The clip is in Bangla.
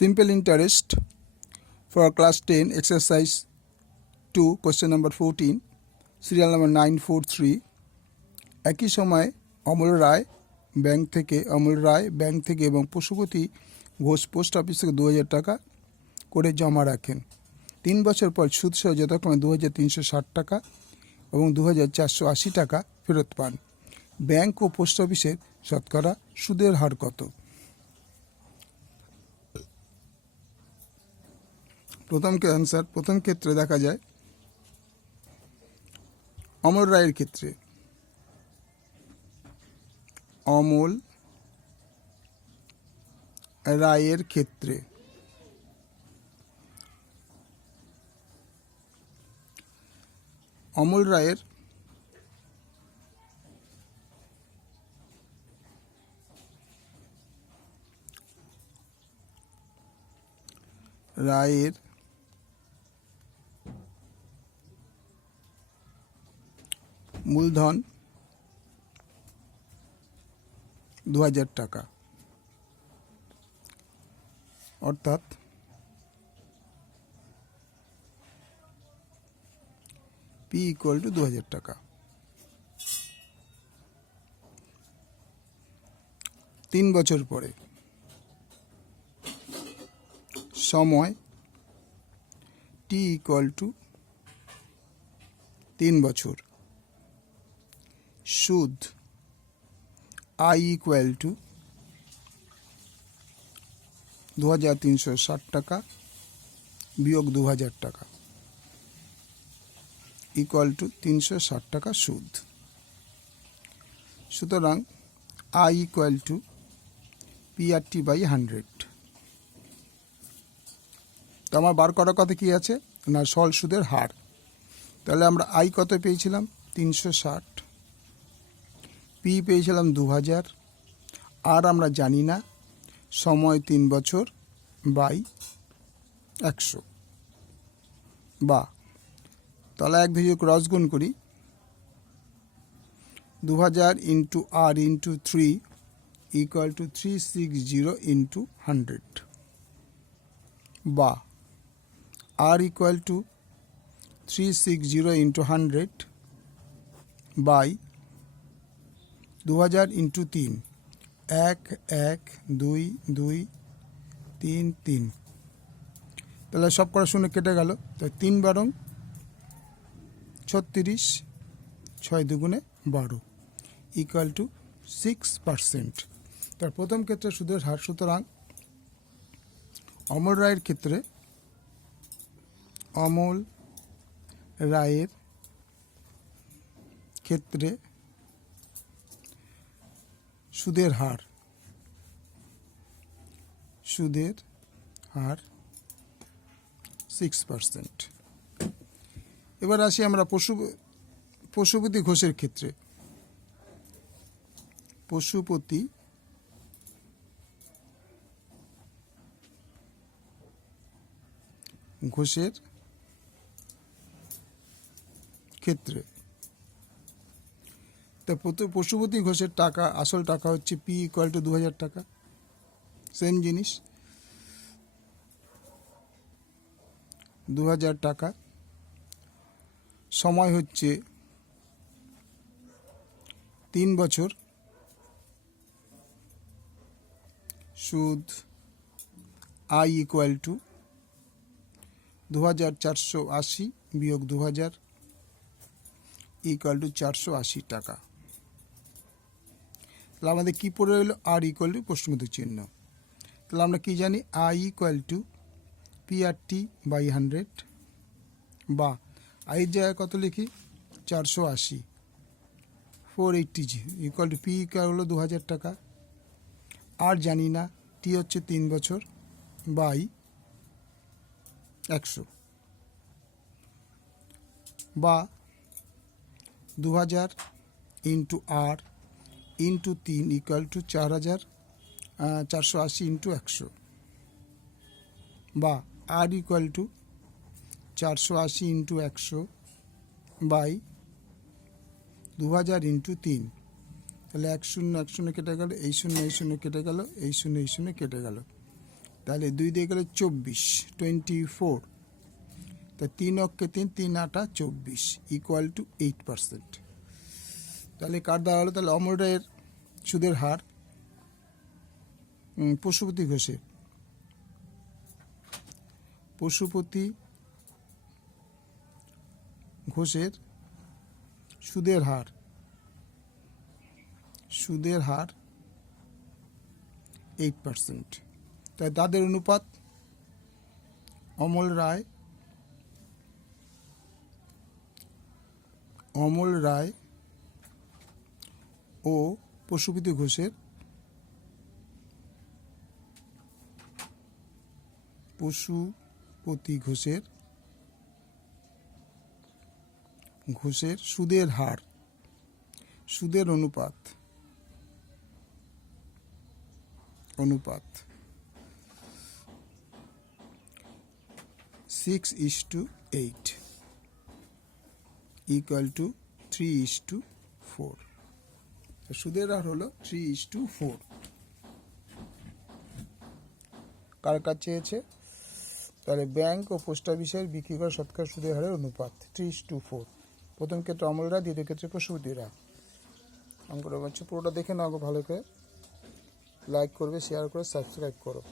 Simple interest for class 10 exercise 2 question number 14 serial number 943 একই সময় অমল রায় ব্যাংক থেকে, অমল রায় ব্যাংক থেকে এবং পশুপতি ঘোষ পোস্ট অফিস থেকে দু হাজার টাকা করে জমা রাখেন। তিন বছর পর সুদ সহ যথাক্রমে দু হাজার তিনশো ষাট টাকা এবং দু হাজার চারশো আশি টাকা ফেরত পান। ব্যাংক ও পোস্ট অফিসের শতকরা সুদের হার কত? প্রথম অ্যান্সার প্রথম ক্ষেত্রে দেখা যায় অমর রায়ের ক্ষেত্রে। অমল রায়ের ক্ষেত্রে। অমল রায়ের রায়ের মূলধন দু হাজার টাকা। অর্থাৎ পি ইকুয়াল টু দু হাজার টাকা। তিন বছর পরে সময় টি ইকুয়াল টু তিন বছর। সুদ আই ইকুয়াল টু দু হাজার তিনশো ষাট টাকা বিয়োগ দু হাজার টাকা ইকুয়াল টু তিনশো ষাট টাকা সুদ সুতরাং I equal to PRT by hundred তো আমার বার করার কথা কি আছে? না সল সুদের হার। তাহলে আমরা আই কত পেয়েছিলাম? তিনশো ষাট। পি পেয়েছিলাম দু হাজার আর আমরা জানি না, সময় তিন বছর বাই একশো। বা, তাহলে এক দিয়ে ক্রস গুণ করি। দু হাজার into R into three equal to three six zero into hundred বা R equal to three six zero into hundred by দু হাজার ইন্টু তিন, এক এক, দুই দুই, তিন তিন। তাহলে সব করা শুনে কেটে গেল। তো তিন বারং ছত্রিশ, ছয় দুগুণে বারো ইকুয়াল টু সিক্স পারসেন্ট তার প্রথম ক্ষেত্রে সুদের হার, সুতরাং অমল রায়ের ক্ষেত্রে অমল রায়ের ক্ষেত্রে সুদের হার। সুদের হার সিক্স পার্সেন্ট এবার আসি আমরা পশু, পশুপতি ঘোষের ক্ষেত্রে। পশুপতি ঘোষের ক্ষেত্রে। তা পশুপতি ঘোষের টাকা, আসল টাকা হচ্ছে পি ইকুয়াল টু দু হাজার টাকা। সেম জিনিস। দু হাজার টাকা। সময় হচ্ছে তিন বছর। সুদ আই ইকুয়াল টু দু হাজার চারশো আশি বিয়োগ দু হাজার ইকুয়াল টু চারশো আশি টাকা। তাহলে আমাদের কী পড়ে রইল? আর ইকুয়াল টু প্রশ্নবোধক চিহ্ন। তাহলে আমরা কি জানি? I equal to P R T by hundred বা আইয়ের জায়গায় কত লিখি? চারশো আশি। Four eighty G equal to P equal হলো দু হাজার টাকা। আর জানি না টি হচ্ছে তিন বছর বাই একশো। বা দু হাজার ইন্টু আর ইন্টু তিন ইকুয়াল টু চার হাজার চারশো আশি ইন্টু একশো। বা আর ইকুয়াল টু চারশো আশি ইন্টু একশো বাই দু হাজার ইন্টু তিন। তাহলে এক শূন্য এক শূন্য কেটে গেল, এই শূন্য এই শূন্য কেটে গেল, এই শূন্য এই শূন্য কেটে গেল। তাহলে দুই দিয়ে গেলে চব্বিশ টোয়েন্টি ফোর তা তিন অক্ষে তিন তিন আটা চব্বিশ ইকুয়াল টু এইট পার্সেন্ট তাহলে কার হলো তাহলে অমর রায়ের সুদের হার পশুপতি ঘোষের পশুপতি ঘোষের সুদের হার সুদের হার এইট পার্সেন্ট তাই তাদের অনুপাত অমল রায় অমল রায় ও পশুপতি ঘোষের পশুপতি ঘোষের ঘোষের সুদের হার, সুদের অনুপাত অনুপাত six is to eight equal to three is to four সুদের হার হলো থ্রি ইস টু ফোর কার কাজ চেয়েছে? তাহলে ব্যাংক ও পোস্ট অফিসের বিক্রি করা সৎকার সুদের হারের অনুপাত থ্রি ইস টু ফোর প্রথম ক্ষেত্রে অমলরা দ্বিতীয় ক্ষেত্রে প্রসূতিরা অঙ্কটা হচ্ছে পুরোটা দেখে নাও ভালো করে। লাইক করবে শেয়ার করে সাবস্ক্রাইব করো।